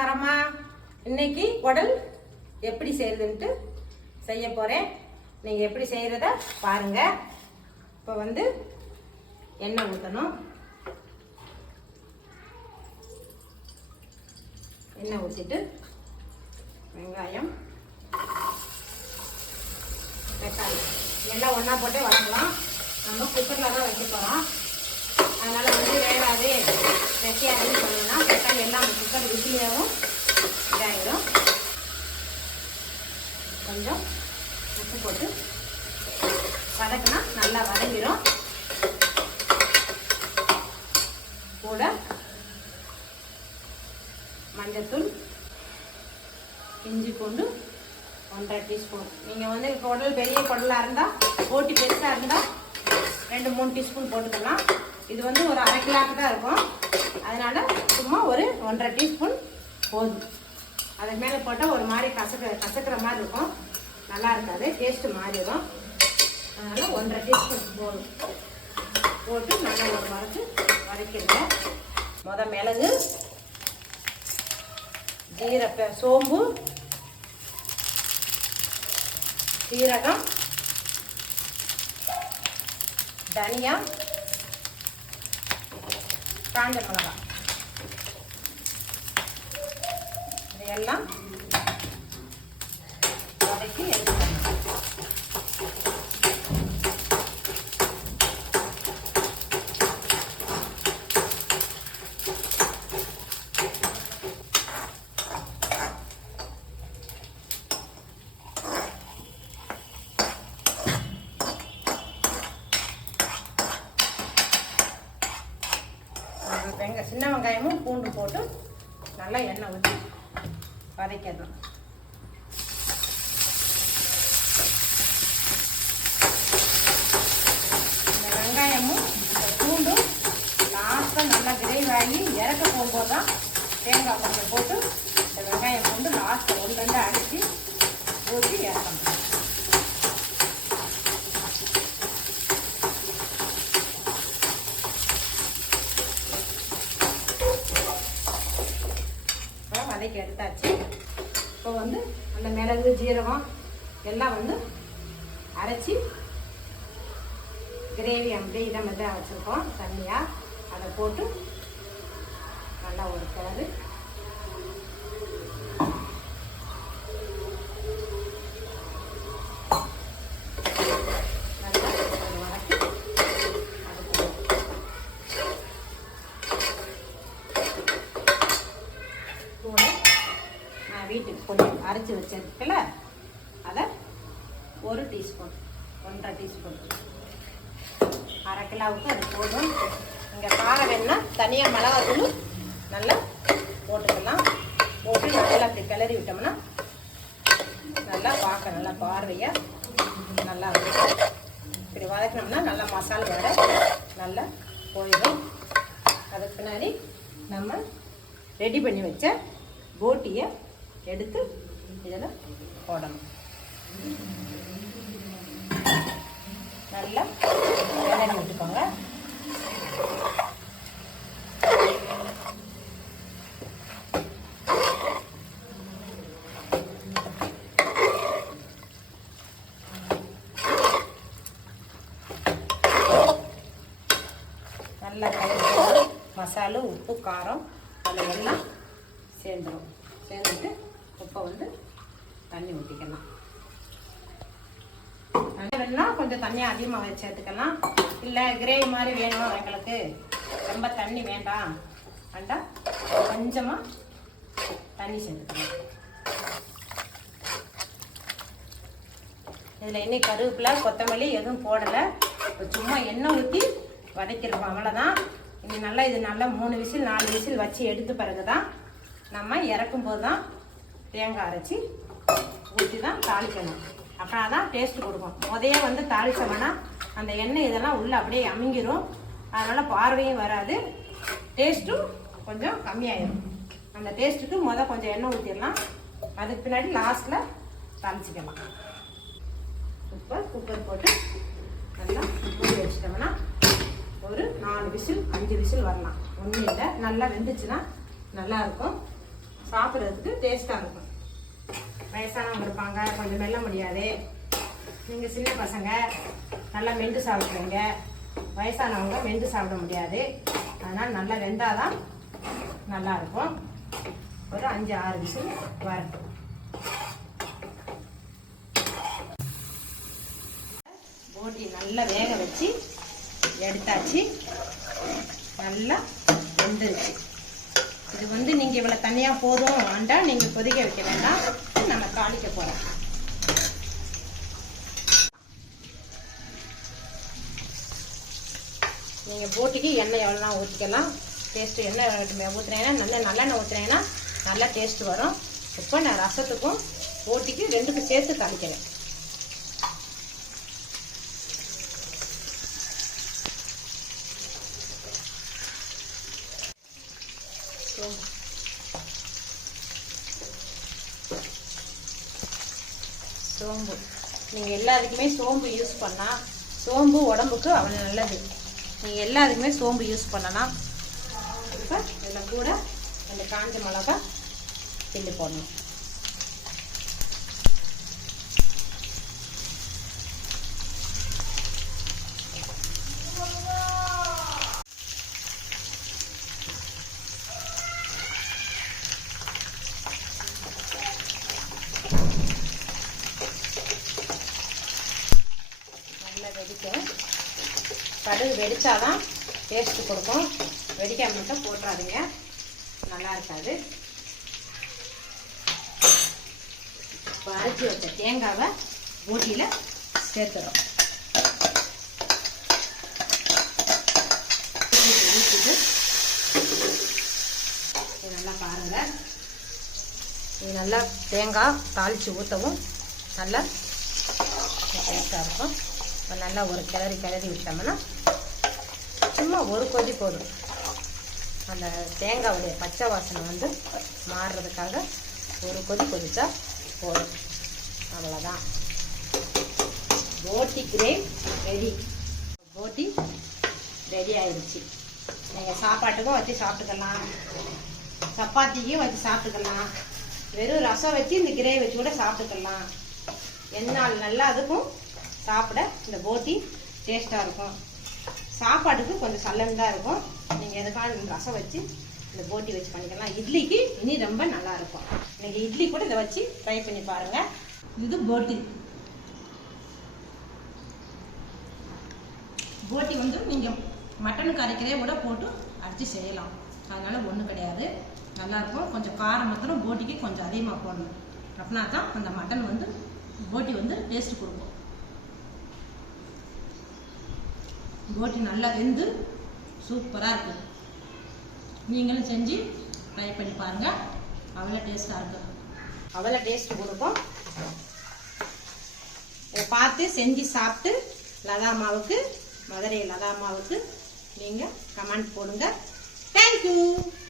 காரமாக இன்னைக்கு குடல் எப்படி செய்யறதுன்ட்டு செய்ய போகிறேன். நீங்கள் எப்படி செய்கிறத பாருங்கள். இப்போ வந்து எண்ணெய் ஊற்றணும். எண்ணெய் ஊற்றிட்டு வெங்காயம் தக்காளி எல்லாம் ஒன்றா போட்டே வதக்கலாம். நம்ம குக்கரில் தான் வைக்க போகிறோம். அதனால் வந்து வேகாது வெக்கையாதுன்னு சொல்லணும்னா தக்காளி எல்லாம் குக்கர் ருசியாகவும் இதாகிடும். கொஞ்சம் உப்பு போட்டு வதக்கினா நல்லா வதங்கிடும். கூட மஞ்சத்தூள், இஞ்சி பூண்டு 1.5 டீஸ்பூன். நீங்கள் வந்து குடல் பெரிய குடலாக இருந்தால் போட்டி பெருசாக இருந்தால் 2-3 டீஸ்பூன் போட்டுக்கலாம். இது வந்து ஒரு 1/2 கிலோக்கு தான் இருக்கும். அதனால் சும்மா ஒரு 1.5 டீஸ்பூன் போதும். அதுக்கு மேலே போட்டால் ஒரு மாதிரி கசக்கிற மாதிரி இருக்கும், நல்லா இருக்காது, டேஸ்ட்டு மாறிடும். அதனால் 1.5 டீஸ்பூன் போதும். போட்டு நல்லா ஒரு வதக்கிடுங்க. மிளகு, சோம்பு, சீரகம், தனியா, காஞ்ச மிளகாய் இதையெல்லாம் வதக்கி எடுத்துக்கணும். சின்ன வெங்காயமும் பூண்டு போட்டு நல்லா எண்ணெய் ஊற்றி வதக்கிடணும். இந்த வெங்காயமும் இந்த பூண்டும் லாஸ்ட்டாக நல்லா கிரேவி ஆகி இறக்க போகும்போது தான் தேங்காய் கொஞ்சம் போட்டு இந்த வெங்காயம் பூண்டு லாஸ்ட்டில் 1-2 அடித்து ஊற்றி இறக்கணும். வதக்கி எடுத்தாச்சு. இப்போ வந்து அந்த மிளகு, ஜீரகம் எல்லாம் வந்து அரைச்சி கிரேவி அப்படியே இதை மாதிரி தான் வச்சுருக்கோம் தண்ணியாக. அதை போட்டு நல்லா ஒரு கலரு வீட்டுக்கு கொஞ்சம் அரைச்சி வச்சிருக்கல அதை 1 டீஸ்பூன் 1.5 டீஸ்பூன் 1/2 கிலோவுக்கு அது போதும். இங்கே காரம் வேணுன்னா தனியாக மிளகாத்தூள் நல்லா போட்டுக்கலாம். போட்டு நல்லா அப்படி கிளறி விட்டோம்னா நல்லா பார்க்க நல்லா பார்வையாக நல்லா இருக்கும். இப்படி வதக்கினோம்னா நல்லா மசாலா வேற நல்லா போயிடும். அதுக்கு பின்னாடி நம்ம ரெடி பண்ணி வச்ச போட்டியை எடுத்து இதில் போடணும். நல்லா கிளறி விட்டுக்கோங்க. நல்லா கிளறி மசாலா, உப்பு, காரம் அதில் எல்லாம் சேர்ந்துட்டு இப்போ வந்து தண்ணி ஊற்றிக்கலாம். தண்ணி வேணும்னா கொஞ்சம் தண்ணியாக அதிகமாக சேர்த்துக்கலாம். இல்லை கிரேவி மாதிரி வேணும் எங்களுக்கு, ரொம்ப தண்ணி வேண்டாம் வேண்டாம், கொஞ்சமாக தண்ணி சேர்த்துக்கலாம். இதில் இன்னும் கருவேப்பிலை, கொத்தமல்லி எதுவும் போடலை. சும்மா எண்ணெய் ஊற்றி வதக்கிடுவோம், அவ்வளோதான். இன்னும் நல்லா இது நல்லா 3 விசில் 4 விசில் வச்சு எடுத்து பிறகு தான் நம்ம இறக்கும்போது தான் தேங்காய் அரைச்சி ஊற்றி தான் தாளிக்கணும். அப்படின்னா தான் டேஸ்ட்டு கொடுக்கும். முதையே வந்து தாளித்தோம்னா அந்த எண்ணெய் இதெல்லாம் உள்ளே அப்படியே அமுங்கிடும். அதனால் பார்வையும் வராது, டேஸ்ட்டும் கொஞ்சம் கம்மியாயிடும். அந்த டேஸ்ட்டுக்கு கொஞ்சம் எண்ணெய் ஊற்றிடலாம். அதுக்கு பின்னாடி லாஸ்ட்டில் தாளிச்சிக்கலாம். இப்போ குக்கர் போட்டு நல்லா மூடி வச்சிட்டோம்னா ஒரு 4 விசில் 5 விசில் வரலாம். ஒன்றும் இல்லை, நல்லா வெந்துச்சுன்னா நல்லாயிருக்கும். சாப்பிட்றதுக்கு டேஸ்ட்டாக இருக்கும். வயசானவங்க இருப்பாங்க, கொஞ்சம் மெல்ல முடியாது, நீங்கள் சின்ன பசங்க நல்லா மென்று சாப்பிட்றீங்க, வயசானவங்க மென்று சாப்பிட முடியாது. அதனால் நல்லா வெந்தால் தான் நல்லாயிருக்கும். ஒரு 5-6 விசில் வரட்டும். போட்டி நல்லா வேக வச்சு எடுத்தாச்சு, நல்லா வெந்துருச்சு. இது நீங்கள் இவ்வளோ தனியாக போதும் ஆண்டா நீங்கள் கொதிக்க வைக்க வேண்டாம், நம்ம தாளிக்க போகிறோம். நீங்கள் போட்டிக்கு எண்ணெய் எவ்வளோலாம் ஊற்றிக்கலாம். டேஸ்ட்டு எண்ணெய் ஊற்றுனீங்கன்னா நல்லெண்ணெய் ஊற்றுனீங்கன்னா நல்லா டேஸ்ட் வரும். இப்போ நான் ரசத்துக்கும் போட்டிக்கு 2க்கும் சேர்த்து தாளிக்கிறேன். சோம்பு நீங்கள் எல்லாத்துக்குமே சோம்பு யூஸ் பண்ணால், சோம்பு உடம்புக்கு அவ்வளோ நல்லது. நீங்கள் எல்லாத்துக்குமே சோம்பு யூஸ் பண்ணலாம். இப்போ இதில் கூட 2 காஞ்ச மிளகா கிள்ளி போடணும். வெடிக்கும். கடுகு வெடிச்சாதான் டேஸ்ட் கொடுக்கும். வெடிக்காம மட்டும் போட்டுறாதீங்க, நல்லா இருக்காது. இப்போ அரைச்சி வச்ச தேங்காவை போட்டியில் சேர்த்துறோம். ஊற்றிட்டு இது நல்லா பாருங்க. இது நல்லா தேங்காய் தாளித்து ஊற்றவும் நல்லா டேஸ்ட்டாக இருக்கும். நல்லா ஒரு கிளறி விட்டோம்னா சும்மா ஒரு கொதி போதும். அந்த தேங்காவுடைய பச்சை வாசனை மாறுறதுக்காக ஒரு கொதி கொதிச்சா போதும். அவ்வளோதான், போட்டி கிரேவி ரெடி. போட்டி ரெடி ஆயிடுச்சு. நீங்கள் சாப்பாட்டுக்கும் வச்சு சாப்பிட்டுக்கலாம், சப்பாத்திக்கும் வச்சு சாப்பிட்டுக்கலாம், வெறும் ரசம் வச்சு இந்த கிரேவி வச்சு கூட சாப்பிட்டுக்கலாம். என்னால் நல்லா அதுக்கும் சாப்பிட இந்த போட்டி டேஸ்ட்டாக இருக்கும். சாப்பாட்டுக்கு கொஞ்சம் சல்லன் தான் இருக்கும். நீங்கள் எதுக்காக ரசம் வச்சு இந்த போட்டி வச்சு பண்ணிக்கலாம். இட்லிக்கு இனி ரொம்ப நல்லா இருக்கும். நீங்கள் இட்லி கூட இதை வச்சு ட்ரை பண்ணி பாருங்கள். இது போட்டி. போட்டி நீங்கள் மட்டன் கரைக்கிறே கூட போட்டு அடித்து செய்யலாம். அதனால் ஒன்றும் கிடையாது, நல்லாயிருக்கும். கொஞ்சம் காரம் மாத்திரம் போட்டிக்கு கொஞ்சம் அதிகமாக போடணும். அப்படின்னா தான் அந்த மட்டன் போட்டி டேஸ்ட் கொடுக்கும். போட்டி நல்லா வெந்து சூப்பராக இருக்குது. நீங்களும் செஞ்சு ட்ரை பண்ணி பாருங்கள். அவ்வளோ டேஸ்ட்டாக இருக்கும், அவ்வளோ டேஸ்ட் கொடுக்கும். இதை பார்த்து செஞ்சு சாப்பிட்டு மதுரை லதா அம்மாவுக்கு நீங்கள் கமெண்ட் போடுங்க. தேங்க்யூ.